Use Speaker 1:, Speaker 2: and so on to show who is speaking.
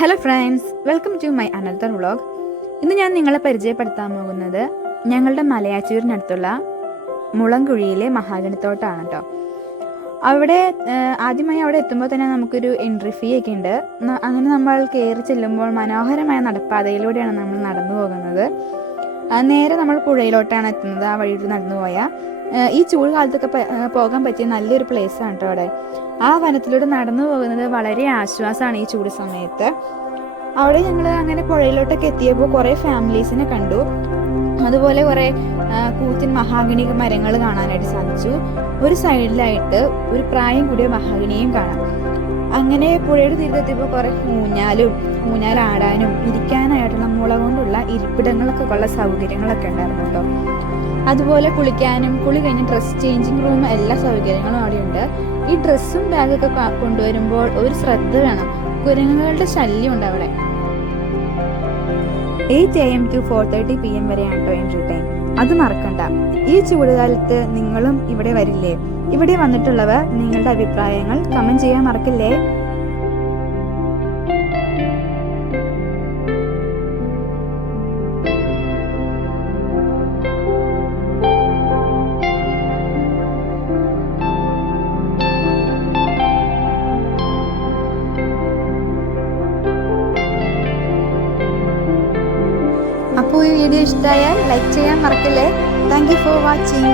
Speaker 1: Hello friends welcome to my another vlog ഇന്ന് ഞാൻ നിങ്ങളെ പരിചയപ്പെടുത്താൻ പോകുന്നത് ഞങ്ങളുടെ മലയാറ്റൂരിനടുത്തുള്ള മുളങ്കുഴിയിലെ മഹാഗണിത്തോട്ടാണ് കേട്ടോ അവിടെ ആദ്യമായി അവിടെ എത്തുമ്പോൾ തന്നെ നമുക്കൊരു എൻട്രി ഫീ ഒക്കെ ഉണ്ട്. അങ്ങനെ നമ്മൾ കയറി ചെല്ലുമ്പോൾ മനോഹരമായ നടപ്പാതയിലൂടെയാണ് നമ്മൾ നടന്നു പോകുന്നത്. നേരെ നമ്മൾ പുഴയിലോട്ടാണ് എത്തുന്നത്. ആ വഴിയിൽ നടന്നു പോയാൽ ഈ ചൂട് കാലത്തൊക്കെ പോകാൻ പറ്റിയ നല്ലൊരു പ്ലേസ് ആണ് കേട്ടോ അവിടെ. ആ വനത്തിലൂടെ നടന്നു പോകുന്നത് വളരെ ആശ്വാസമാണ് ഈ ചൂട് സമയത്ത്. അവിടെ ഞങ്ങൾ അങ്ങനെ പുഴയിലോട്ടൊക്കെ എത്തിയപ്പോൾ കുറേ ഫാമിലീസിനെ കണ്ടു. അതുപോലെ കുറേ കൂത്തിൻ മഹാഗണി മരങ്ങൾ കാണാനായിട്ട് സാധിച്ചു. ഒരു സൈഡിലായിട്ട് ഒരു പ്രായം കൂടിയ മഹാഗണിയും കാണാം. അങ്ങനെ പുഴയുടെ തീരത്തെത്തിയപ്പോൾ കുറേ ഊഞ്ഞാലും ഊഞ്ഞാലാടാനും ഇരിക്കാനായിട്ടുള്ള മുള കൊണ്ടുള്ള ഇരിപ്പിടങ്ങളൊക്കെ ഉള്ള സൗകര്യങ്ങളൊക്കെ ഉണ്ടായിരുന്നു കേട്ടോ. അതുപോലെ കുളിക്കാനും കുളി കഴിഞ്ഞ് ഡ്രസ് ചേഞ്ചിങ് റൂം എല്ലാ സൗകര്യങ്ങളും അവിടെ ഉണ്ട് ഈ ഡ്രസ്സും ബാഗൊക്കെ കൊണ്ടുവരുമ്പോൾ ഒരു ശ്രദ്ധ വേണം. കുരങ്ങുകളുടെ ശല്യം ഉണ്ട് അവിടെ. Eight A M to four thirty P M വരെയാണ് കേട്ടോ എൻട്രി ടൈം അത് മറക്കണ്ട. ഈ ചൂടുകാലത്ത് നിങ്ങളും ഇവിടെ വരില്ലേ? ഇവിടെ വന്നിട്ടുള്ളവർ നിങ്ങളുടെ അഭിപ്രായങ്ങൾ കമന്റ് ചെയ്യാൻ മറക്കില്ലേ? അപ്പോൾ ഈ വീഡിയോ ഇഷ്ടമായാൽ ലൈക്ക് ചെയ്യാൻ മറക്കല്ലേ? Thank you for watching